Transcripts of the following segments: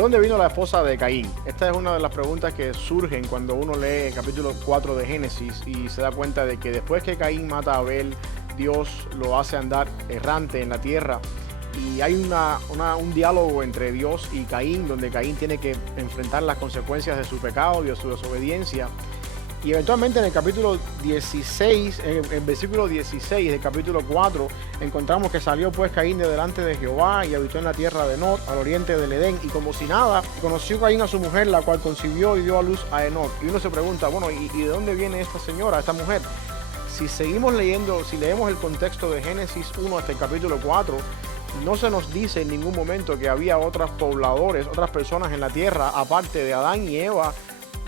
dónde vino la esposa de Caín? Esta es una de las preguntas que surgen cuando uno lee el capítulo 4 de Génesis y se da cuenta de que después que Caín mata a Abel, Dios lo hace andar errante en la tierra. Y hay un diálogo entre Dios y Caín, donde Caín tiene que enfrentar las consecuencias de su pecado y de su desobediencia. Y eventualmente en el capítulo 16, en el versículo 16 del capítulo 4, encontramos que salió pues Caín de delante de Jehová y habitó en la tierra de Nod, al oriente del Edén, y como si nada, conoció Caín a su mujer, la cual concibió y dio a luz a Enoc. Y uno se pregunta, bueno, ¿y de dónde viene esta señora, esta mujer? Si seguimos leyendo, si leemos el contexto de Génesis 1 hasta el capítulo 4, no se nos dice en ningún momento que había otros pobladores, otras personas en la tierra, aparte de Adán y Eva,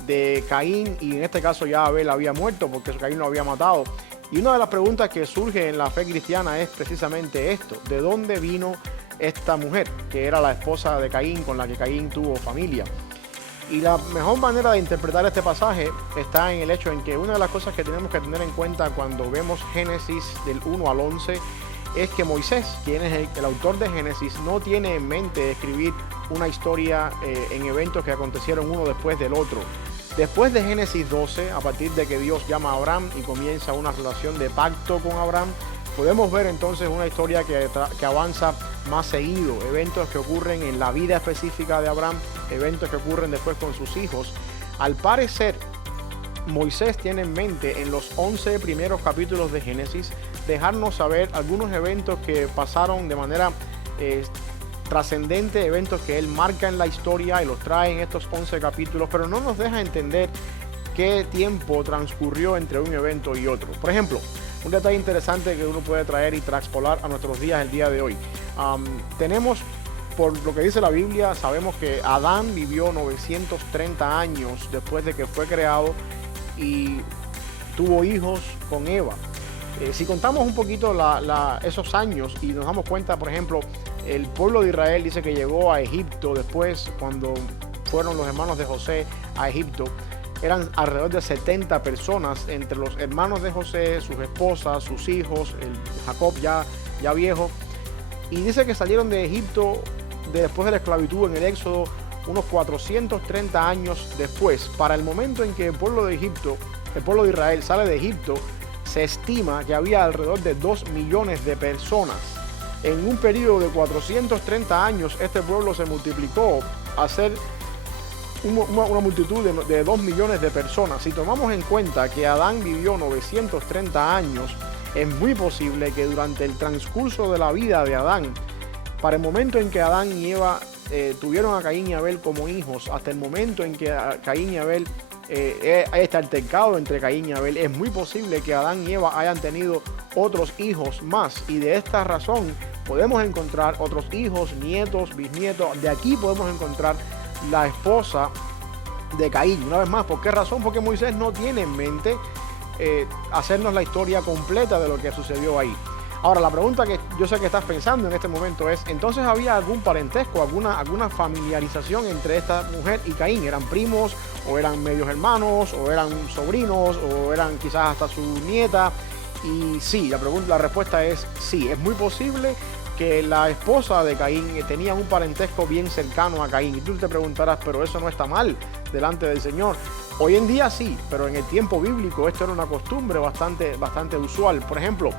de Caín, y en este caso ya Abel había muerto porque Caín lo había matado. Y una de las preguntas que surge en la fe cristiana es precisamente esto: ¿de dónde vino esta mujer, que era la esposa de Caín, con la que Caín tuvo familia? Y la mejor manera de interpretar este pasaje está en el hecho en que una de las cosas que tenemos que tener en cuenta cuando vemos Génesis del 1 al 11 es que Moisés, quien es el autor de Génesis, no tiene en mente escribir una historia en eventos que acontecieron uno después del otro. Después de Génesis 12, a partir de que Dios llama a Abraham y comienza una relación de pacto con Abraham, podemos ver entonces una historia que avanza más seguido, eventos que ocurren en la vida específica de Abraham, eventos que ocurren después con sus hijos. Al parecer, Moisés tiene en mente en los 11 primeros capítulos de Génesis dejarnos saber algunos eventos que pasaron de manera trascendente, eventos que él marca en la historia y los trae en estos 11 capítulos, pero no nos deja entender qué tiempo transcurrió entre un evento y otro. Por ejemplo, un detalle interesante que uno puede traer y transpolar a nuestros días el día de hoy. Tenemos, por lo que dice la Biblia, sabemos que Adán vivió 930 años después de que fue creado y tuvo hijos con Eva. Si contamos un poquito esos años y nos damos cuenta, por ejemplo, el pueblo de Israel dice que llegó a Egipto después, cuando fueron los hermanos de José a Egipto. Eran alrededor de 70 personas, entre los hermanos de José, sus esposas, sus hijos, Jacob ya viejo. Y dice que salieron de Egipto después de la esclavitud en el Éxodo unos 430 años después. Para el momento en que el pueblo de Israel sale de Egipto, se estima que había alrededor de 2 millones de personas. En un periodo de 430 años, este pueblo se multiplicó a ser una multitud de 2 millones de personas. Si tomamos en cuenta que Adán vivió 930 años, es muy posible que durante el transcurso de la vida de Adán, para el momento en que Adán y Eva tuvieron a Caín y Abel como hijos, hasta el momento en que Caín y Abel este altercado entre Caín y Abel, es muy posible que Adán y Eva hayan tenido otros hijos más, y de esta razón podemos encontrar otros hijos, nietos, bisnietos. De aquí podemos encontrar la esposa de Caín. Una vez más, ¿por qué razón? Porque Moisés no tiene en mente hacernos la historia completa de lo que sucedió ahí. Ahora, la pregunta que yo sé que estás pensando en este momento es, ¿entonces había algún parentesco, alguna familiarización entre esta mujer y Caín? ¿Eran primos, o eran medios hermanos, o eran sobrinos, o eran quizás hasta su nieta? Y sí, la respuesta es sí. Es muy posible que la esposa de Caín tenía un parentesco bien cercano a Caín. Y tú te preguntarás, pero eso no está mal delante del Señor. Hoy en día sí, pero en el tiempo bíblico esto era una costumbre bastante usual. Por ejemplo,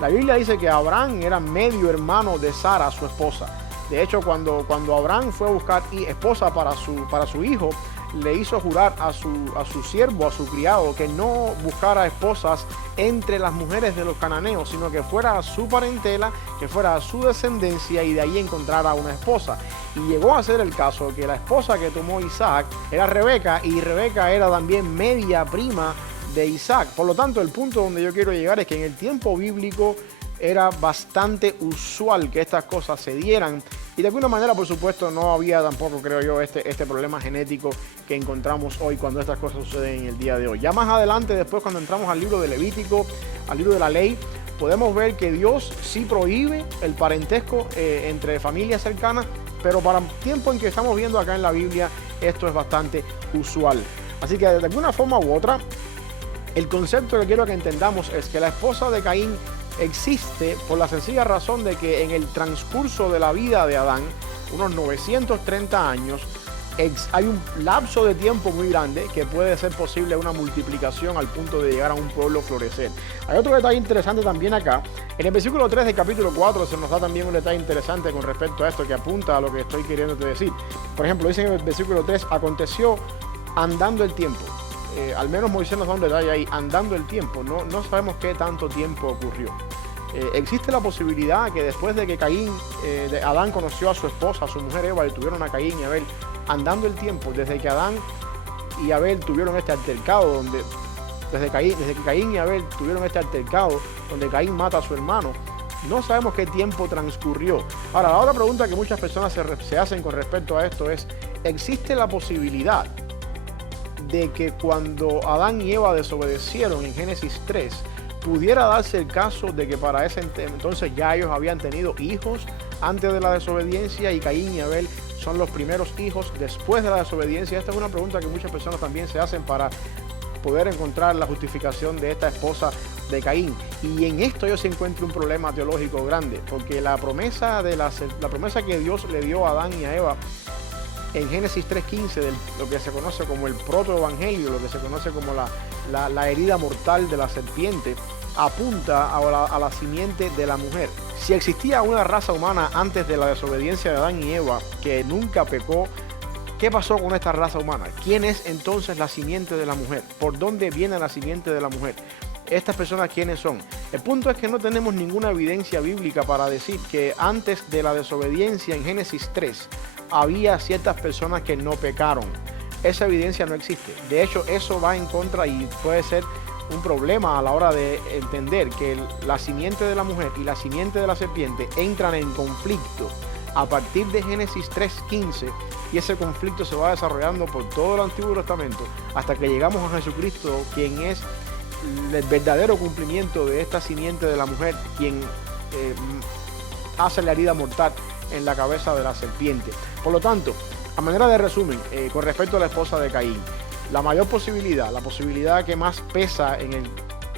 la Biblia dice que Abraham era medio hermano de Sara, su esposa. De hecho, cuando Abraham fue a buscar esposa para su hijo, le hizo jurar a su siervo, a su criado, que no buscara esposas entre las mujeres de los cananeos, sino que fuera a su parentela, que fuera a su descendencia, y de ahí encontrara una esposa. Y llegó a ser el caso que la esposa que tomó Isaac era Rebeca, y Rebeca era también media prima de Isaac. Por lo tanto, el punto donde yo quiero llegar es que en el tiempo bíblico era bastante usual que estas cosas se dieran, y de alguna manera, por supuesto, no había tampoco, creo yo, este problema genético que encontramos hoy cuando estas cosas suceden en el día de hoy. Ya más adelante, después, cuando entramos al libro de Levítico, al libro de la ley, podemos ver que Dios sí prohíbe el parentesco entre familias cercanas, pero para el tiempo en que estamos viendo acá en la Biblia, esto es bastante usual. Así que de alguna forma u otra, el concepto que quiero que entendamos es que la esposa de Caín existe por la sencilla razón de que en el transcurso de la vida de Adán, unos 930 años, hay un lapso de tiempo muy grande que puede ser posible una multiplicación al punto de llegar a un pueblo florecer. Hay otro detalle interesante también acá. En el versículo 3 del capítulo 4 se nos da también un detalle interesante con respecto a esto que apunta a lo que estoy queriéndote decir. Por ejemplo, dice en el versículo 3, aconteció andando el tiempo. Al menos Moisés nos da un detalle ahí, andando el tiempo. No sabemos qué tanto tiempo ocurrió. Existe la posibilidad que después de que Adán conoció a su esposa, a su mujer Eva, y tuvieron a Caín y Abel, andando el tiempo, desde que Adán y Abel tuvieron este altercado, desde que Caín y Abel tuvieron este altercado, donde Caín mata a su hermano, no sabemos qué tiempo transcurrió. Ahora, la otra pregunta que muchas personas se hacen con respecto a esto es, ¿existe la posibilidad de que cuando Adán y Eva desobedecieron en Génesis 3, pudiera darse el caso de que para ese entonces ya ellos habían tenido hijos antes de la desobediencia y Caín y Abel son los primeros hijos después de la desobediencia? Esta es una pregunta que muchas personas también se hacen para poder encontrar la justificación de esta esposa de Caín. Y en esto yo sí encuentro un problema teológico grande, porque la promesa que Dios le dio a Adán y a Eva en Génesis 3:15, de lo que se conoce como el protoevangelio, lo que se conoce como la herida mortal de la serpiente, apunta a la simiente de la mujer. Si existía una raza humana antes de la desobediencia de Adán y Eva que nunca pecó, ¿qué pasó con esta raza humana? ¿Quién es entonces la simiente de la mujer? ¿Por dónde viene la simiente de la mujer? ¿Estas personas quiénes son? El punto es que no tenemos ninguna evidencia bíblica para decir que antes de la desobediencia en Génesis 3 había ciertas personas que no pecaron. Esa evidencia no existe. De hecho, eso va en contra y puede ser un problema a la hora de entender que la simiente de la mujer y la simiente de la serpiente entran en conflicto a partir de Génesis 3:15, y ese conflicto se va desarrollando por todo el Antiguo Testamento hasta que llegamos a Jesucristo, quien es el verdadero cumplimiento de esta simiente de la mujer, quien hace la herida mortal en la cabeza de la serpiente. Por lo tanto, a manera de resumen, con respecto a la esposa de Caín, la mayor posibilidad, la posibilidad que más pesa en el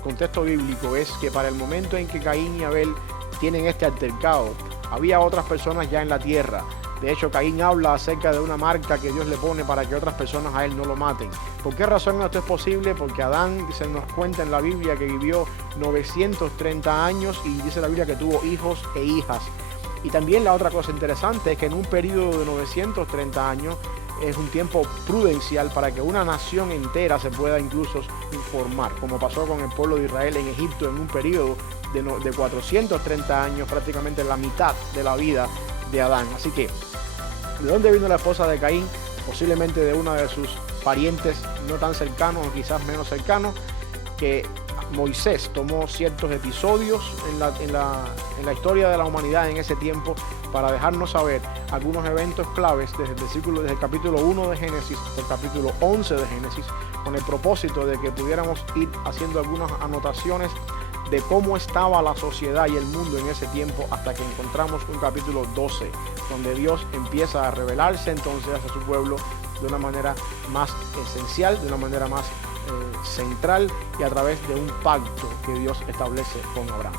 contexto bíblico es que para el momento en que Caín y Abel tienen este altercado, había otras personas ya en la tierra. De hecho, Caín habla acerca de una marca que Dios le pone para que otras personas a él no lo maten. ¿Por qué razón esto es posible? Porque Adán, se nos cuenta en la Biblia que vivió 930 años y dice la Biblia que tuvo hijos e hijas. Y también la otra cosa interesante es que en un periodo de 930 años es un tiempo prudencial para que una nación entera se pueda incluso formar, como pasó con el pueblo de Israel en Egipto en un periodo de 430 años, prácticamente la mitad de la vida de Adán. Así que, ¿de dónde vino la esposa de Caín? Posiblemente de uno de sus parientes no tan cercanos o quizás menos cercanos, que Moisés tomó ciertos episodios en la historia de la humanidad en ese tiempo para dejarnos saber algunos eventos claves desde el capítulo 1 de Génesis hasta el capítulo 11 de Génesis, con el propósito de que pudiéramos ir haciendo algunas anotaciones de cómo estaba la sociedad y el mundo en ese tiempo, hasta que encontramos un capítulo 12, donde Dios empieza a revelarse entonces a su pueblo de una manera más esencial, de una manera más central, y a través de un pacto que Dios establece con Abraham.